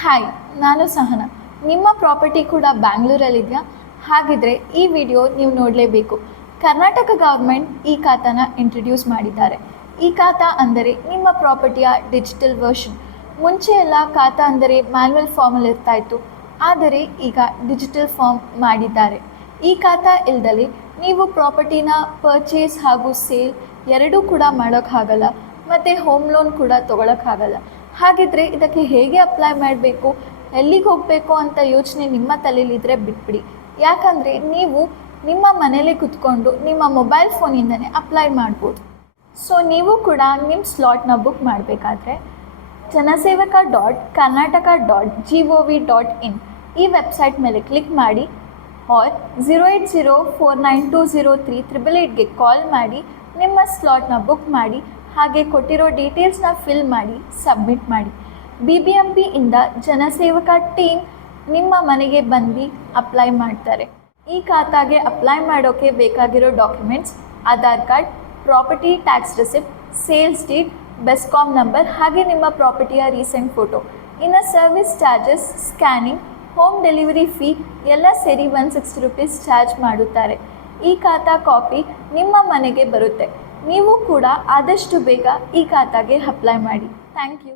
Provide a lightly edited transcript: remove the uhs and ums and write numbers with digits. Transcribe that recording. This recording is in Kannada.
ಹಾಯ್, ನಾನು ಸಹನಾ. ನಿಮ್ಮ ಪ್ರಾಪರ್ಟಿ ಕೂಡ ಬ್ಯಾಂಗ್ಳೂರಲ್ಲಿದೆಯಾ? ಹಾಗಿದ್ರೆ ಈ ವಿಡಿಯೋ ನೀವು ನೋಡಲೇಬೇಕು. ಕರ್ನಾಟಕ ಗೌರ್ಮೆಂಟ್ ಈ ಖಾತಾನ ಇಂಟ್ರಡ್ಯೂಸ್ ಮಾಡಿದ್ದಾರೆ. ಈ ಖಾತಾ ಅಂದರೆ ನಿಮ್ಮ ಪ್ರಾಪರ್ಟಿಯ ಡಿಜಿಟಲ್ ವರ್ಷನ್. ಮುಂಚೆ ಎಲ್ಲ ಖಾತಾ ಅಂದರೆ ಮ್ಯಾನ್ಯುವಲ್ ಫಾರ್ಮಲ್ಲಿ ಇರ್ತಾಯಿತ್ತು, ಆದರೆ ಈಗ ಡಿಜಿಟಲ್ ಫಾರ್ಮ್ ಮಾಡಿದ್ದಾರೆ. ಈ ಖಾತಾ ಇಲ್ದಲ್ಲಿ ನೀವು ಪ್ರಾಪರ್ಟಿನ ಪರ್ಚೇಸ್ ಹಾಗೂ ಸೇಲ್ ಎರಡೂ ಕೂಡ ಮಾಡೋಕ್ಕಾಗಲ್ಲ, ಮತ್ತು ಹೋಮ್ ಲೋನ್ ಕೂಡ ತೊಗೊಳಕ್ಕಾಗಲ್ಲ. ಹಾಗಿದ್ರೆ ಇದಕ್ಕೆ ಹೇಗೆ ಅಪ್ಲೈ ಮಾಡಬೇಕು, ಎಲ್ಲಿಗೆ ಹೋಗಬೇಕು ಅಂತ ಯೋಚನೆ ನಿಮ್ಮ ತಲೆಯಲ್ಲಿದ್ದರೆ ಬಿಟ್ಬಿಡಿ. ಯಾಕಂದರೆ ನೀವು ನಿಮ್ಮ ಮನೇಲೇ ಕೂತ್ಕೊಂಡು ನಿಮ್ಮ ಮೊಬೈಲ್ ಫೋನಿಂದನೇ ಅಪ್ಲೈ ಮಾಡ್ಬೋದು. ಸೊ ನೀವು ಕೂಡ ನಿಮ್ಮ ಸ್ಲಾಟ್ನ ಬುಕ್ ಮಾಡಬೇಕಾದ್ರೆ janasevaka.karnataka.gov.in ಈ ವೆಬ್ಸೈಟ್ ಮೇಲೆ ಕ್ಲಿಕ್ ಮಾಡಿ ಆರ್ 08049203888ಗೆ ಕಾಲ್ ಮಾಡಿ ನಿಮ್ಮ ಸ್ಲಾಟ್ನ ಬುಕ್ ಮಾಡಿ, ಹಾಗೆ ಕೊಟ್ಟಿರೋ ಡೀಟೇಲ್ಸ್ನ ಫಿಲ್ ಮಾಡಿ ಸಬ್ಮಿಟ್ ಮಾಡಿ. BBMP ಇಂದ ಜನಸೇವಕ ಟೀಮ್ ನಿಮ್ಮ ಮನೆಗೆ ಬಂದು ಅಪ್ಲೈ ಮಾಡ್ತಾರೆ. ಈ ಖಾತಾಗೆ ಅಪ್ಲೈ ಮಾಡೋಕ್ಕೆ ಬೇಕಾಗಿರೋ documents Aadhaar card, property tax receipt, sales deed, BESCOM number, ಹಾಗೆ ನಿಮ್ಮ ಪ್ರಾಪರ್ಟಿಯ ರೀಸೆಂಟ್ ಫೋಟೋ. ಇನ್ನು service charges, scanning, home delivery fee ಎಲ್ಲ ಸೇರಿ 160 ರೂಪೀಸ್ ಚಾರ್ಜ್ ಮಾಡುತ್ತಾರೆ. ಈ ಖಾತಾ ಕಾಪಿ ನಿಮ್ಮ ಮನೆಗೆ ಬರುತ್ತೆ. ನೀವು ಕೂಡ ಆದಷ್ಟು ಬೇಗ ಈ ಖಾತಾಗೆ ಅಪ್ಲೈ ಮಾಡಿ. Thank you.